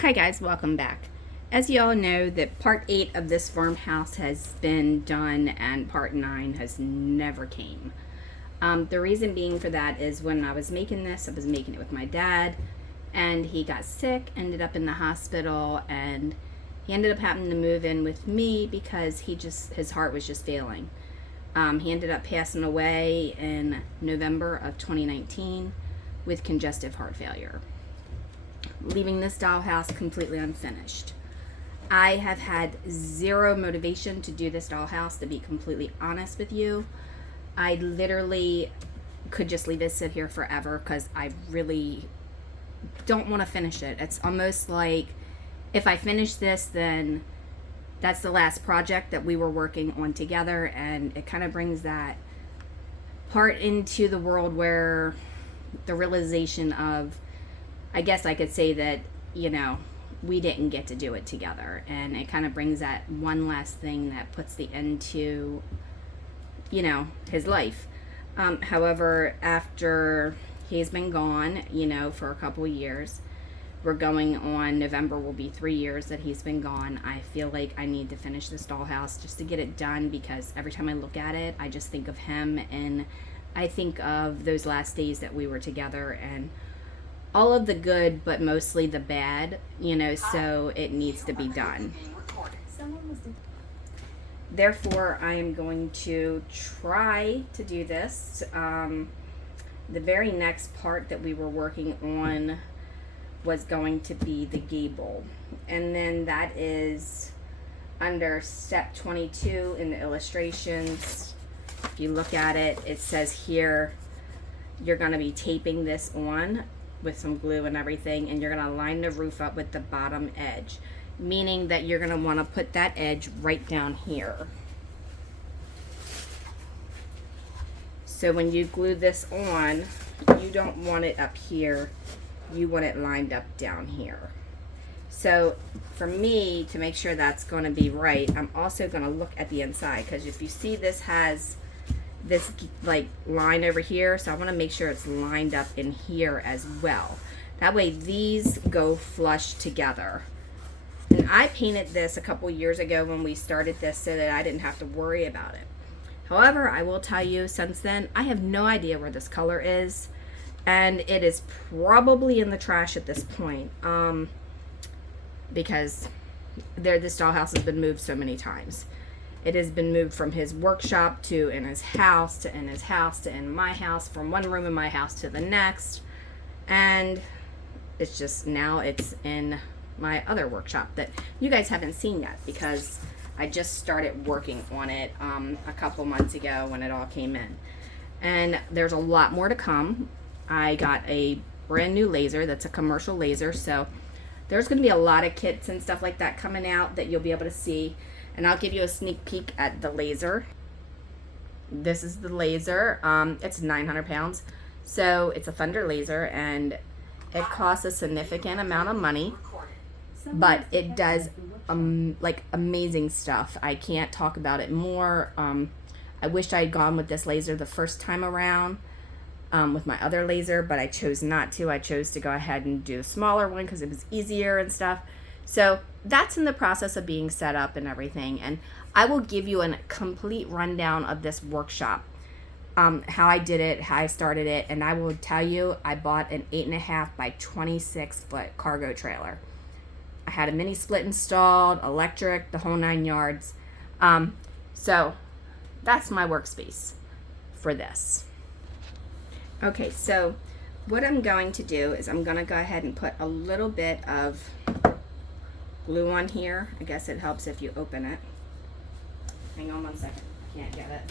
Hi guys, welcome back. As you all know, that part 8 of this farmhouse has been done and part 9 has never came. The reason being for that is when I was making this, I was making it with my dad, and he got sick, ended up in the hospital, and he ended up having to move in with me because his heart was just failing. He ended up passing away in November of 2019 with congestive heart failure, leaving this dollhouse completely unfinished. I have had zero motivation to do this dollhouse, to be completely honest with you. I literally could just leave it sit here forever because I really don't want to finish it. It's almost like if I finish this, then that's the last project that we were working on together, and it kind of brings that part into the world where the realization of, I guess I could say that, we didn't get to do it together. And it kind of brings that one last thing that puts the end to, his life. However, after he's been gone, for a couple years, we're going on, November will be 3 years that he's been gone. I feel like I need to finish this dollhouse just to get it done, because every time I look at it, I just think of him, and I think of those last days that we were together, and all of the good, but mostly the bad, so it needs to be done. Therefore, I am going to try to do this. The very next part that we were working on was going to be the gable. And then that is under step 22 in the illustrations. If you look at it, it says here, you're going to be taping this on with some glue and everything, and you're going to line the roof up with the bottom edge, meaning that you're going to want to put that edge right down here. So when you glue this on, you don't want it up here, you want it lined up down here. So for me, to make sure that's going to be right, I'm also going to look at the inside, because if you see, this has this like line over here, so I want to make sure it's lined up in here as well. That way these go flush together. And I painted this a couple years ago when we started this, so that I didn't have to worry about it. However, I will tell you, since then, I have no idea where this color is, and it is probably in the trash at this point, because this dollhouse has been moved so many times. It has been moved from his workshop to in his house, to in his house, to in my house, from one room in my house to the next. And it's just, now it's in my other workshop that you guys haven't seen yet, because I just started working on it a couple months ago when it all came in. And there's a lot more to come. I got a brand new laser that's a commercial laser, so there's going to be a lot of kits and stuff like that coming out that you'll be able to see. And I'll give you a sneak peek at the laser. This is the laser. It's 900 pounds. So it's a Thunder laser, and it costs a significant amount of money, but it does like amazing stuff. I can't talk about it more. I wish I had gone with this laser the first time around with my other laser, but I chose not to. I chose to go ahead and do a smaller one because it was easier and stuff. So that's in the process of being set up and everything, and I will give you a complete rundown of this workshop, how I did it, how I started it, and I will tell you, I bought an 8.5 by 26 foot cargo trailer. I had a mini split installed, electric, the whole 9 yards. So that's my workspace for this. Okay, so what I'm going to do is I'm going to go ahead and put a little bit of glue on here. I guess it helps if you open it. Hang on one second. I can't get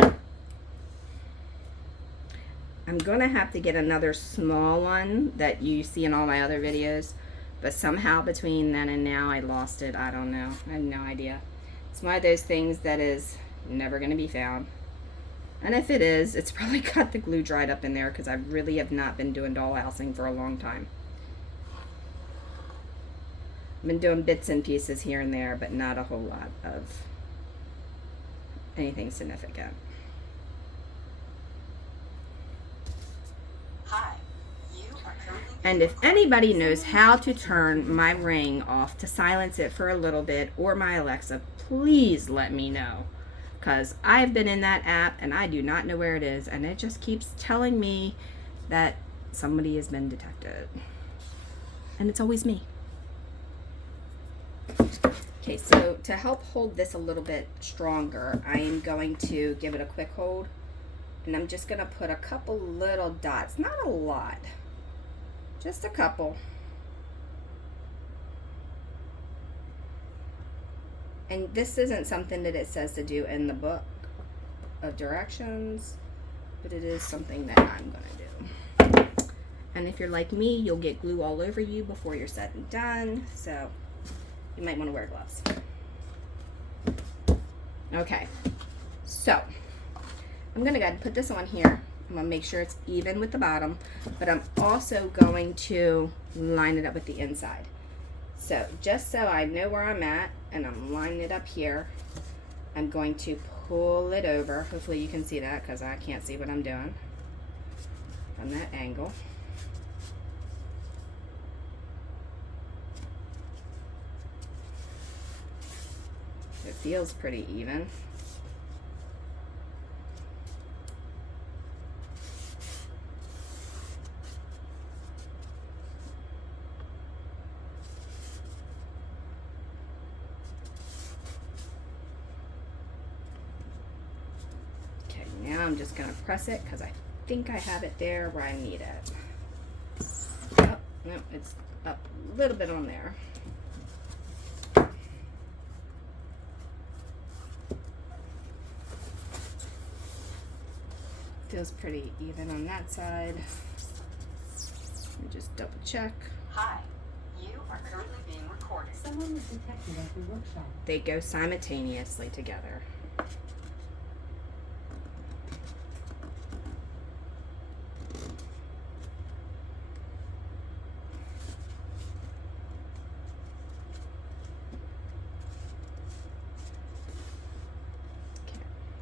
it. I'm going to have to get another small one that you see in all my other videos, but somehow between then and now I lost it. I don't know. I have no idea. It's one of those things that is never going to be found. And if it is, it's probably got the glue dried up in there, because I really have not been doing dollhousing for a long time. I've been doing bits and pieces here and there, but not a whole lot of anything significant. And if anybody knows how to turn my Ring off to silence it for a little bit, or my Alexa, please let me know. Because I've been in that app and I do not know where it is. And it just keeps telling me that somebody has been detected. And it's always me. Okay, so to help hold this a little bit stronger, I am going to give it a quick hold. And I'm just going to put a couple little dots. Not a lot. Just a couple. And this isn't something that it says to do in the book of directions, but it is something that I'm going to do. And if you're like me, you'll get glue all over you before you're said and done, so you might want to wear gloves. Okay, so I'm going to go ahead and put this on here. I'm going to make sure it's even with the bottom, but I'm also going to line it up with the inside. So just so I know where I'm at, and I'm lining it up here, I'm going to pull it over. Hopefully you can see that because I can't see what I'm doing from that angle. It feels pretty even. Now I'm just going to press it because I think I have it there where I need it. Oh, no, it's up a little bit on there. Feels pretty even on that side. Let me just double check. Hi, you are currently being recorded. Someone was detected at the workshop. They go simultaneously together.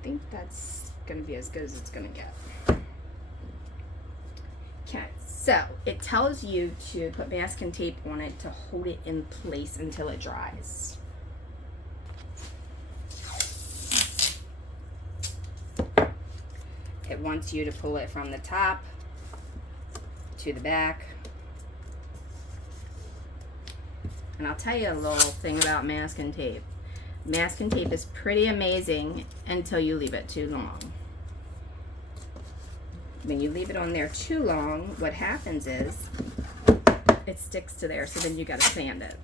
I think that's going to be as good as it's going to get. Okay, so it tells you to put masking tape on it to hold it in place until it dries. It wants you to pull it from the top to the back. And I'll tell you a little thing about masking tape. Masking tape is pretty amazing until you leave it too long. When you leave it on there too long, what happens is it sticks to there, so then you got to sand it.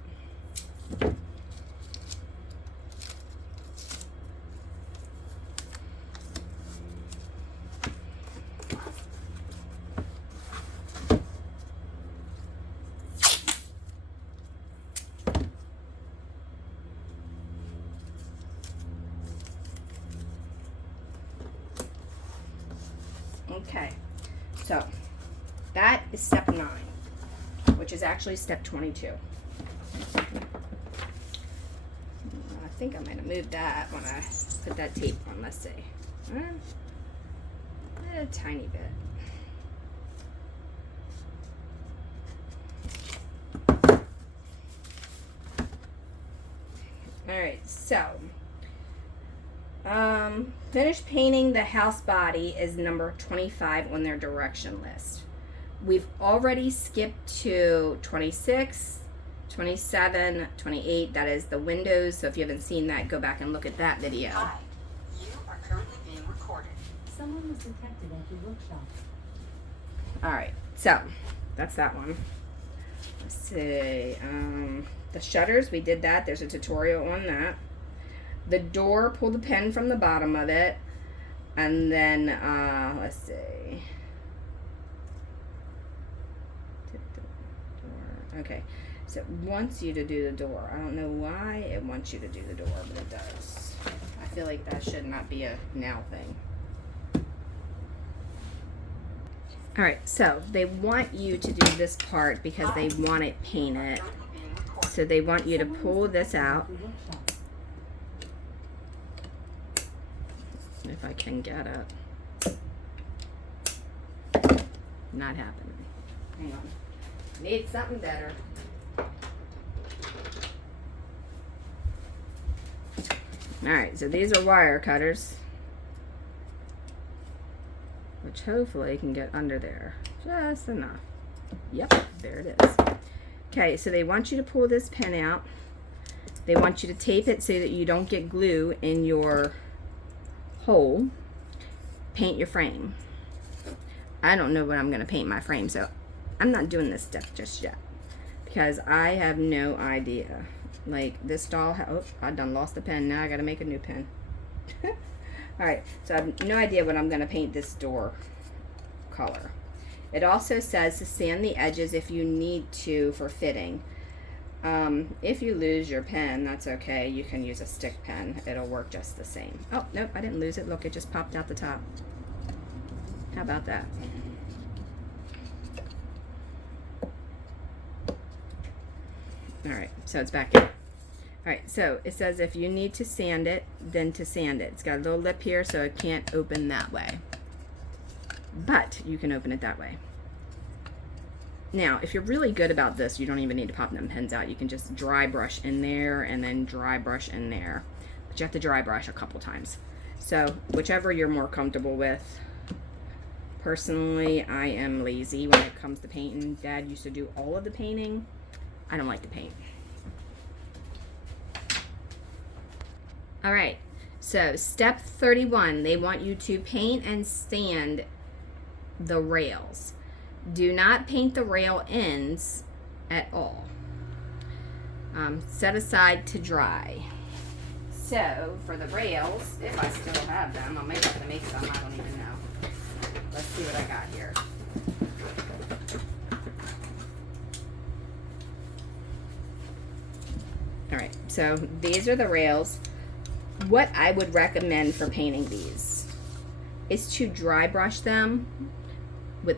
Okay, so that is step 9, which is actually step 22. I think I might have moved that when I put that tape on. Let's see. A tiny bit. Alright, so finish painting the house body is number 25 on their direction list. We've already skipped to 26, 27, 28. That is the windows. So if you haven't seen that, go back and look at that video. Hi, you are currently being recorded. Someone was detected at the workshop. Alright, so that's that one. Let's see. The shutters, we did that. There's a tutorial on that. The door, pull the pin from the bottom of it. And then, let's see. Okay, so it wants you to do the door. I don't know why it wants you to do the door, but it does. I feel like that should not be a now thing. Alright, so they want you to do this part because they want it painted. So they want you to pull this out. If I can get it. Not happening. Hang on. Need something better. Alright, so these are wire cutters, which hopefully can get under there just enough. Yep, there it is. Okay, so they want you to pull this pin out. They want you to tape it so that you don't get glue in your hole. Paint your frame. I don't know what I'm going to paint my frame, so I'm not doing this step just yet because I have no idea. Like this doll, oh, I done lost the pen. Now I got to make a new pen. Alright, so I have no idea what I'm going to paint this door color. It also says to sand the edges if you need to for fitting. If you lose your pen, that's okay. You can use a stick pen. It'll work just the same. Oh, nope, I didn't lose it. Look, it just popped out the top. How about that? Alright, so it's back in. Alright, so it says if you need to sand it, then to sand it. It's got a little lip here, so it can't open that way. But you can open it that way. Now, if you're really good about this, you don't even need to pop them pins out. You can just dry brush in there and then dry brush in there. But you have to dry brush a couple times. So, whichever you're more comfortable with. Personally, I am lazy when it comes to painting. Dad used to do all of the painting. I don't like to paint. Alright, so step 31, they want you to paint and sand the rails. Do not paint the rail ends at all. Set aside to dry. So, for the rails, if I still have them, I might have to make some, I don't even know. Let's see what I got here. Alright, so these are the rails. What I would recommend for painting these is to dry brush them with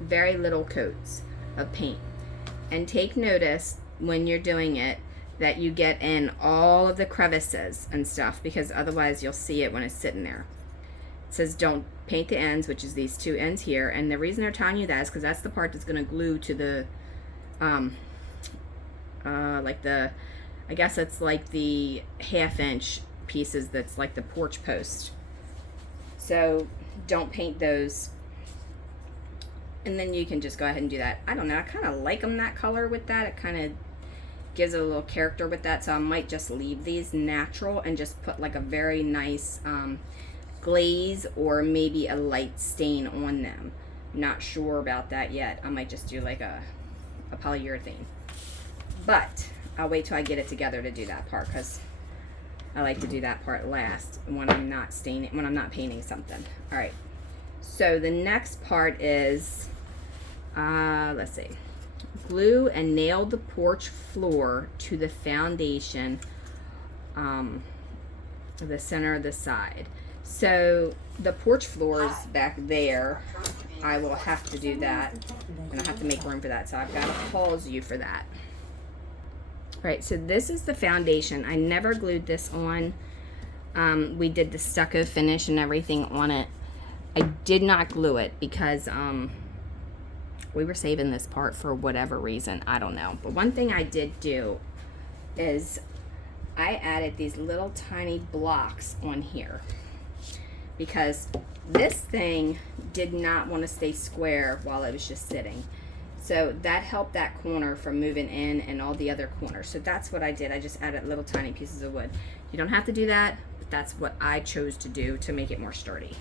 very little coats of paint. And take notice when you're doing it that you get in all of the crevices and stuff, because otherwise you'll see it when it's sitting there. It says don't paint the ends, which is these two ends here, and the reason they're telling you that is because that's the part that's going to glue to the like the, I guess it's like the 1/2 inch pieces that's like the porch post. So don't paint those, and then you can just go ahead and do that. I don't know, I kind of like them that color with that. It kind of gives it a little character with that, so I might just leave these natural and just put like a very nice glaze or maybe a light stain on them. Not sure about that yet. I might just do like a polyurethane, but I'll wait till I get it together to do that part, because I like to do that part last when I'm not staining, when I'm not painting something. All right, so the next part is let's see, glue and nail the porch floor to the foundation, the center of the side. So the porch floor is back there. I will have to do that, and I have to make room for that, so I've got to pause you for that. Right, so this is the foundation. I never glued this on. We did the stucco finish and everything on it. I did not glue it because we were saving this part for whatever reason. I don't know. But one thing I did do is I added these little tiny blocks on here, because this thing did not want to stay square while it was just sitting. So that helped that corner from moving in and all the other corners. So that's what I did. I just added little tiny pieces of wood. You don't have to do that, but that's what I chose to do to make it more sturdy.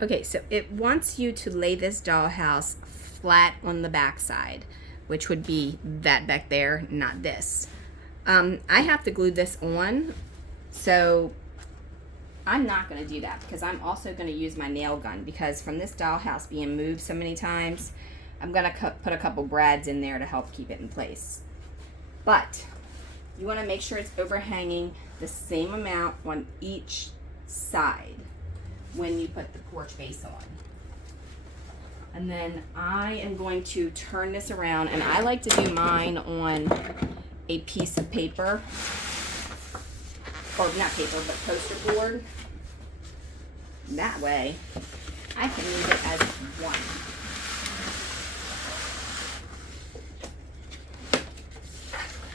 Okay, so it wants you to lay this dollhouse flat on the back side, which would be that back there, not this. I have to glue this on, so I'm not going to do that, because I'm also going to use my nail gun, because from this dollhouse being moved so many times, I'm going to put a couple brads in there to help keep it in place. But you want to make sure it's overhanging the same amount on each side when you put the porch base on. And then I am going to turn this around, and I like to do mine on a piece of paper. Or not paper, but poster board. That way, I can use it as one.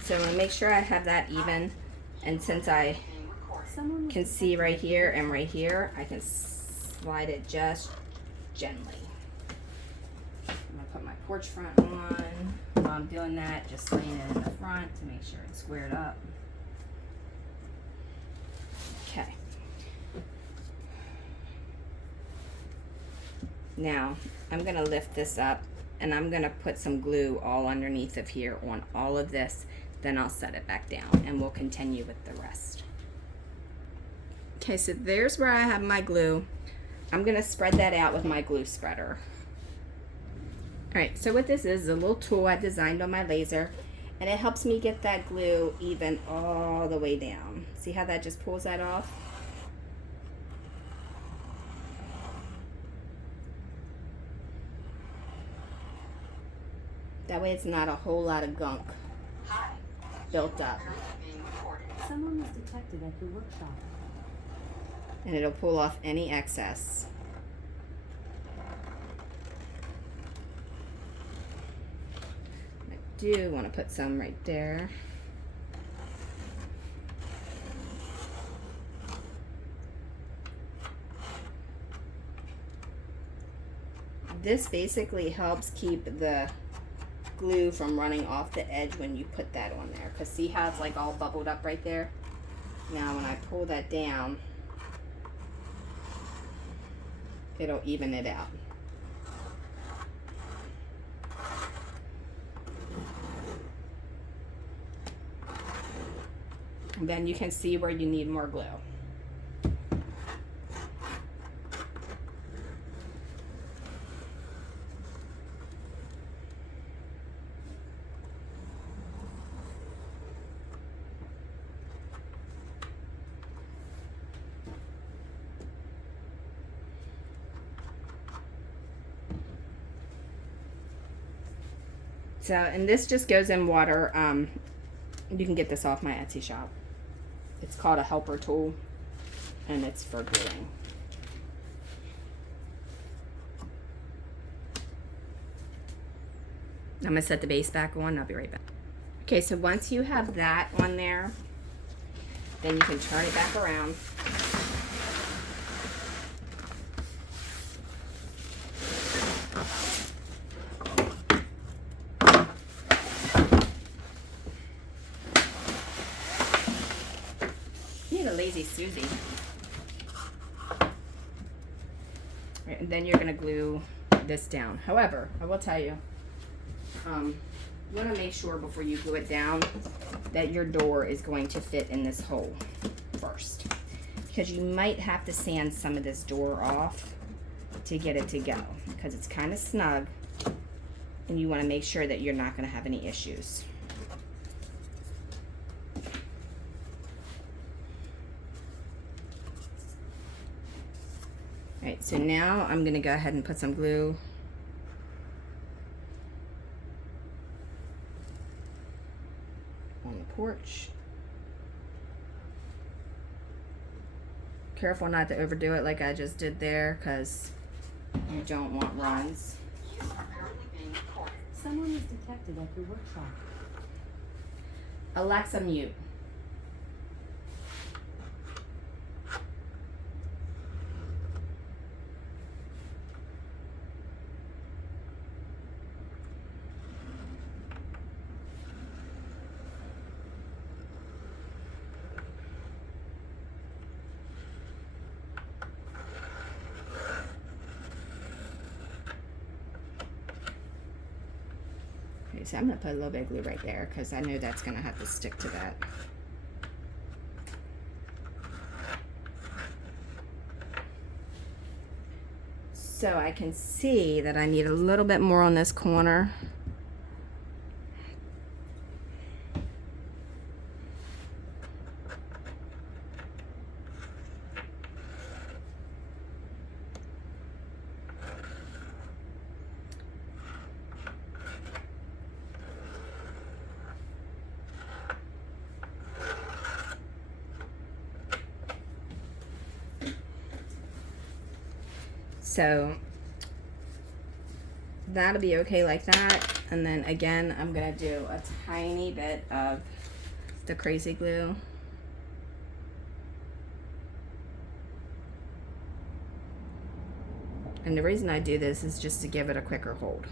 So I'm gonna make sure I have that even, and since I Someone was can see detected right at the here and workshop. right here, I can slide it just gently. I'm gonna put my porch front on. While I'm doing that, just laying it in the front to make sure it's squared up. Okay. Now, I'm gonna lift this up and I'm gonna put some glue all underneath of here on all of this. Then I'll set it back down and we'll continue with the rest. Okay, so there's where I have my glue. I'm gonna spread that out with my glue spreader. All right, so what this is a little tool I designed on my laser, and it helps me get that glue even all the way down. See how that just pulls that off? That way it's not a whole lot of gunk built up. Someone was detected at your workshop. And it'll pull off any excess. I do want to put some right there. This basically helps keep the glue from running off the edge when you put that on there. Because see how it's like all bubbled up right there? Now when I pull that down, it'll even it out. And then you can see where you need more glue. So, and this just goes in water. You can get this off my Etsy shop. It's called a helper tool, and it's for gluing. I'm gonna set the base back on. I'll be right back. Okay, so once you have that on there, then you can turn it back around. Lazy Susie. Right, and then you're gonna glue this down. However, I will tell you, you want to make sure before you glue it down that your door is going to fit in this hole first, because you might have to sand some of this door off to get it to go, because it's kind of snug, and you want to make sure that you're not going to have any issues. Alright, so now I'm going to go ahead and put some glue on the porch. Careful not to overdo it like I just did there, because you don't want runs. You are currently being recorded. Someone was detected at your workshop. Alexa, mute. Okay, so I'm going to put a little bit of glue right there, because I know that's going to have to stick to that. So I can see that I need a little bit more on this corner. So that'll be okay like that. And then again, I'm going to do a tiny bit of the crazy glue. And the reason I do this is just to give it a quicker hold.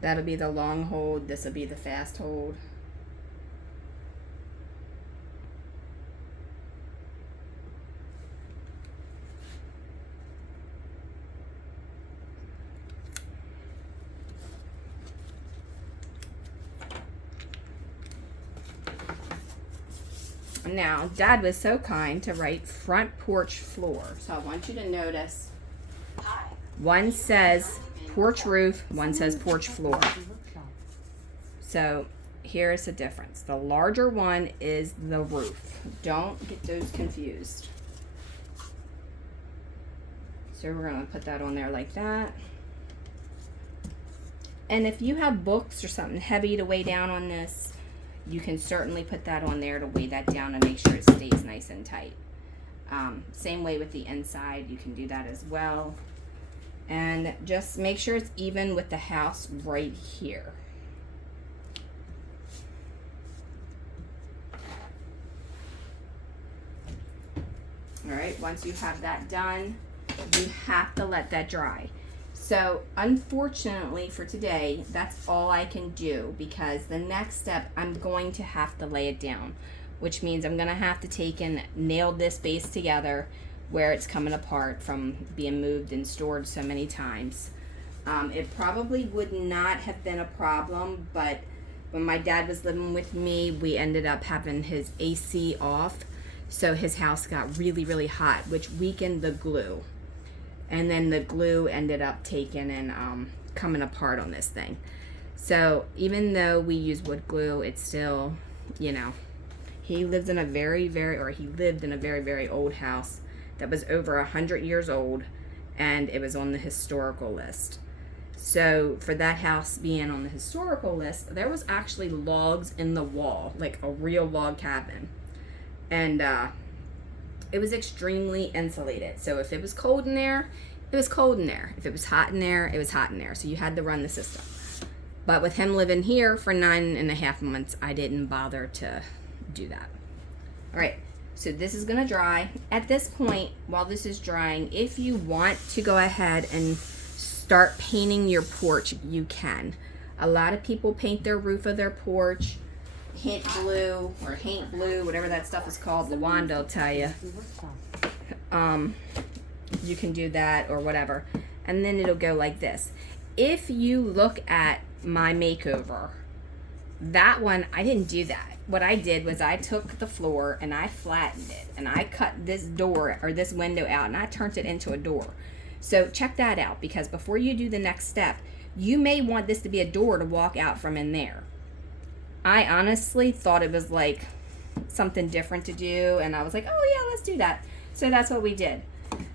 That'll be the long hold, this will be the fast hold. Now, Dad was so kind to write front porch floor. So I want you to notice, one says porch roof, one says porch floor. So here's the difference. The larger one is the roof. Don't get those confused. So we're going to put that on there like that. And if you have books or something heavy to weigh down on this, you can certainly put that on there to weigh that down and make sure it stays nice and tight. Same way with the inside, you can do that as well. And just make sure it's even with the house right here. All right, once you have that done, you have to let that dry. So unfortunately for today, that's all I can do, because the next step, I'm going to have to lay it down, which means I'm going to have to take and nail this base together where it's coming apart from being moved and stored so many times. It probably would not have been a problem, but when my dad was living with me, we ended up having his AC off, so his house got really, really hot, which weakened the glue. And then the glue ended up taking and coming apart on this thing. So even though we use wood glue, it's still, you know, he lived in a very, very old house that was over 100 years old, and it was on the historical list. So for that house being on the historical list, there was actually logs in the wall, like a real log cabin. And it was extremely insulated. So if it was cold in there, it was cold in there. If it was hot in there, it was hot in there. So you had to run the system. But with him living here for 9.5 months, I didn't bother to do that. All right, so this is gonna dry. At this point, while this is drying, if you want to go ahead and start painting your porch, you can. A lot of people paint their roof of their porch hint blue or haint blue, whatever that stuff is called. LaWanda will tell you. You can do that or whatever, and then it'll go like this. If you look at my makeover, that one, I didn't do that. What I did was I took the floor and I flattened it, and I cut this door or this window out, and I turned it into a door. So check that out, because before you do the next step, you may want this to be a door to walk out from in there. I honestly thought it was like something different to do, and I was like, oh yeah, let's do that. So that's what we did.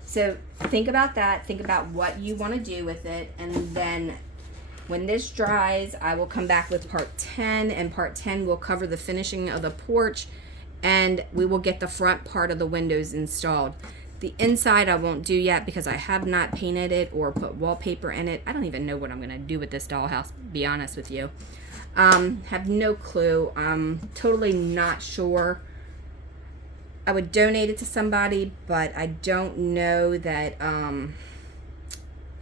So think about that. Think about what you want to do with it, and then when this dries, I will come back with part 10, and part 10 will cover the finishing of the porch, and we will get the front part of the windows installed. The inside I won't do yet because I have not painted it or put wallpaper in it. I don't even know what I'm going to do with this dollhouse, to be honest with you. Have no clue. I'm totally not sure. I would donate it to somebody, but I don't know that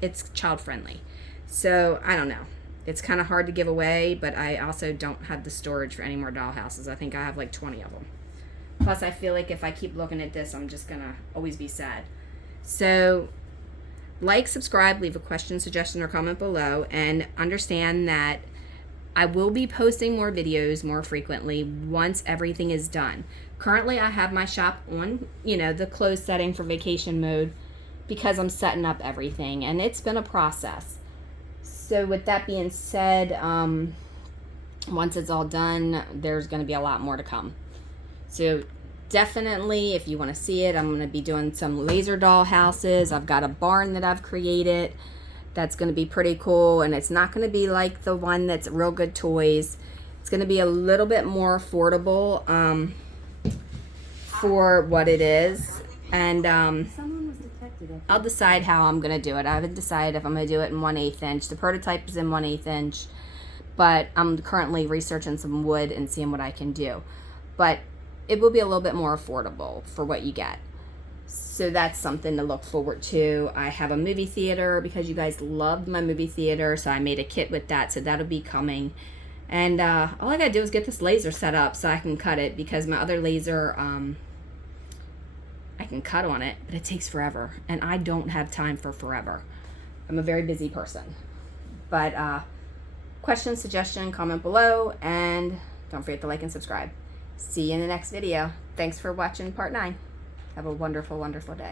it's child friendly. So I don't know. It's kind of hard to give away, but I also don't have the storage for any more dollhouses. I think I have like 20 of them. Plus I feel like if I keep looking at this, I'm just gonna always be sad. So like, subscribe, leave a question, suggestion, or comment below, and understand that I will be posting more videos more frequently once everything is done. Currently, I have my shop on, the closed setting for vacation mode because I'm setting up everything, and it's been a process. So with that being said, once it's all done, there's going to be a lot more to come. So definitely, if you want to see it, I'm going to be doing some laser doll houses. I've got a barn that I've created that's going to be pretty cool, and it's not going to be like the one that's Real Good Toys. It's going to be a little bit more affordable for what it is. And Someone was detected detected at your I'll workshop. decide how I'm going to do it. I haven't decided if I'm going to do it in 1/8 inch. The prototype is in 1/8 inch, but I'm currently researching some wood and seeing what I can do. But it will be a little bit more affordable for what you get. So that's something to look forward to. I have a movie theater because you guys loved my movie theater, so I made a kit with that, so that'll be coming. And all I gotta do is get this laser set up so I can cut it, because my other laser, I can cut on it, but it takes forever, and I don't have time for forever. I'm a very busy person. But question, suggestion, comment below, and don't forget to like and subscribe. See you in the next video. Thanks for watching part 9. Have a wonderful, wonderful day.